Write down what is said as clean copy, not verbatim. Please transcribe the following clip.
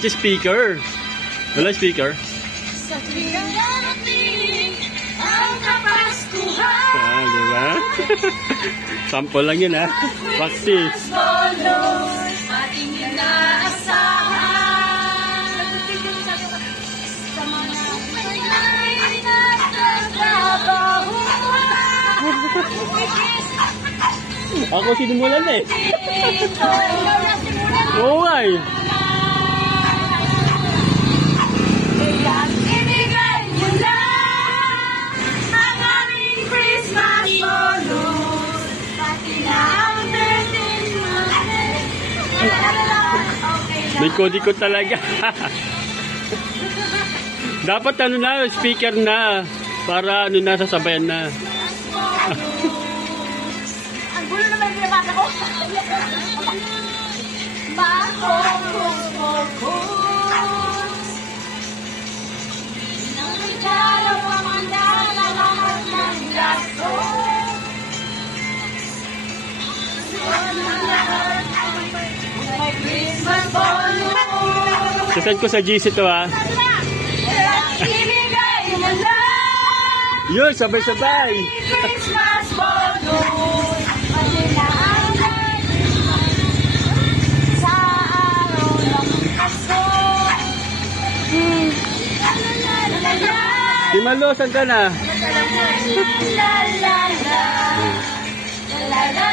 At speaker. Wala speaker. Sa tuwing darating ang Kapaskuhan. Ah, di ba? Sample lang yun, ha? Practice. Ating inaasahan. Sa mga may nagtatrabahuhan. Ako sinimulan eh. Oo nga eh. Ibigay mo lang ang aming Christmas bonus. Pati na ang 13 months. May kodi ko talaga. Dapat ano na, speaker na. Para ano na, sasabayan na. Ang gulo naman yung pinabasa ko. Sasend ko sa GC to, ha. Yun, sabay-sabay. Christmas bonus. Sa araw ng Pasko. Di Malo, saan ka na? La la la la. La la la.